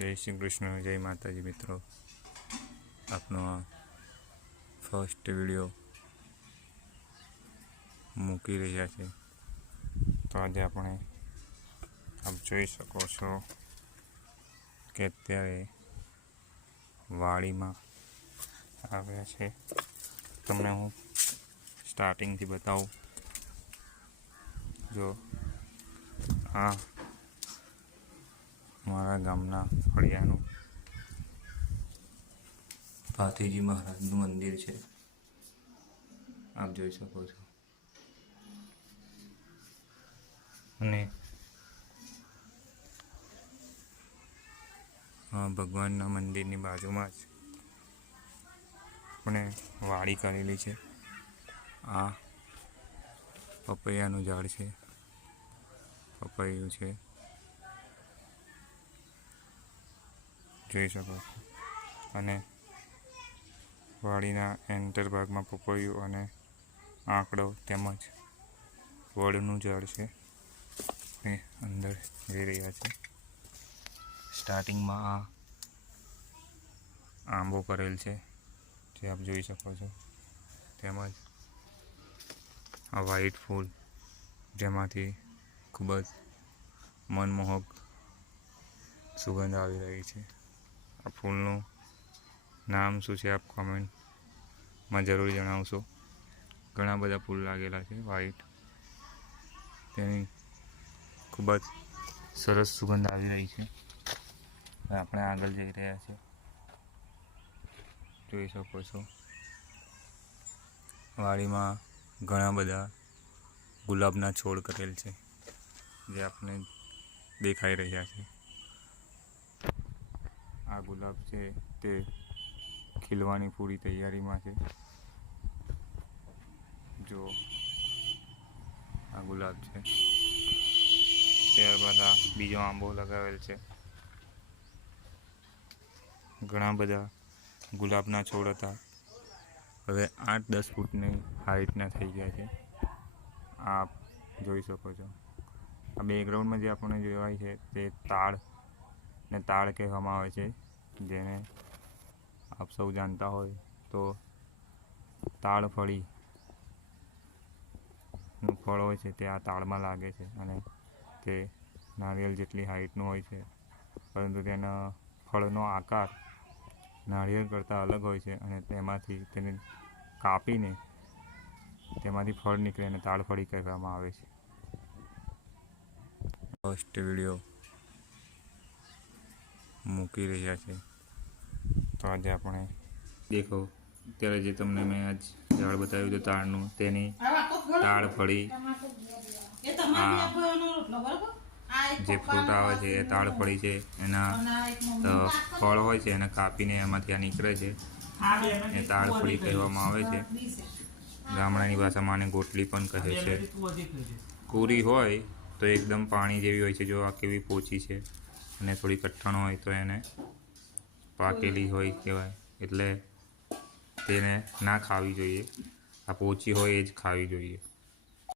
જય શ્રી કૃષ્ણ, જય માતાજી મિત્રો. આપનો આ ફર્સ્ટ વિડીયો મૂકી રહ્યા છે. તો આજે આપણે આપ જોઈ શકો છો કે અત્યારે વાડીમાં આવ્યા છે. તમને હું સ્ટાર્ટિંગથી બતાવું. જો આ મારા ગામના ફળિયાનું ભાથીજી મહારાજનું મંદિર છે. આપ જોઈ શકો છો. અને ભગવાનના મંદિરની બાજુમાં જ આપણે વાડી કરેલી છે. આ પપૈયાનું ઝાડ છે, પપૈયું છે, જોઈ શકો છો. અને વાડીના એન્ટર ભાગમાં પપૈયું અને આંકડો તેમજ વડનું ઝાડ છે એ અંદર જઈ રહ્યા છે. સ્ટાર્ટિંગમાં આ આંબો કરેલ છે જે આપ જોઈ શકો છો. તેમજ આ વ્હાઈટ ફૂલ જેમાંથી ખૂબ જ મનમોહક સુગંધ આવી રહી છે. આ ફૂલનું નામ શું છે આપ કોમેન્ટમાં જરૂર જણાવશો. ઘણા બધા ફૂલ લાગેલા છે વ્હાઈટ. તેની ખૂબ જ સરસ સુગંધ આવી રહી છે. આપણે આગળ જઈ રહ્યા છીએ, જોઈ શકો છો. વાડીમાં ઘણા બધા ગુલાબના છોડ કરેલ છે જે આપણે દેખાઈ રહ્યા છે. આ ગુલાબ છે તે ખીલવાની પૂરી તૈયારીમાં છે. જો આ ગુલાબ છે. ત્યારબાદ આ બીજો આંબો લગાવેલ છે. ઘણા બધા ગુલાબના છોડ હતા, હવે 8-10 ફૂટની હાઈટના થઈ ગયા છે. આપ જોઈ શકો છો. આ બેકગ્રાઉન્ડમાં જે આપણને જોવાય છે તે તાળ કહેવામાં આવે છે, જેને આપ સૌ જાણતા હોય તો તાળફળીનું ફળ હોય છે તે આ તાળમાં લાગે છે અને તે નારિયેળ જેટલી હાઈટનું હોય છે, પરંતુ તેના ફળનો આકાર નારિયેળ કરતાં અલગ હોય છે અને તેમાંથી તેને કાપીને તેમાંથી ફળ નીકળે અને તાળફળી કહેવામાં આવે છે. ફર્સ્ટ વિડીયો મૂકી રહ્યા છે. તો આજે આપણે દેખો, અત્યારે જે તમને મેં આજ ઝાડ બતાવ્યું હતું તાળનું, તેની તાળફળી, જે ફ્રૂટ આવે છે એ તાળફળી છે. એના ફળ હોય છે એને કાપીને એમાંથી આ નીકળે છે એ તાળફળી કહેવામાં આવે છે. ગામડાની ભાષામાં આને ગોટલી પણ કહે છે. કોરી હોય તો એકદમ પાણી જેવી હોય છે. જો આ કેવી પોચી છે અને થોડી કઠણ હોય તો એને પાકેલી હોય કહેવાય, એટલે તેને ના ખાવી જોઈએ. આ પોચી હોય એ જ ખાવી જોઈએ.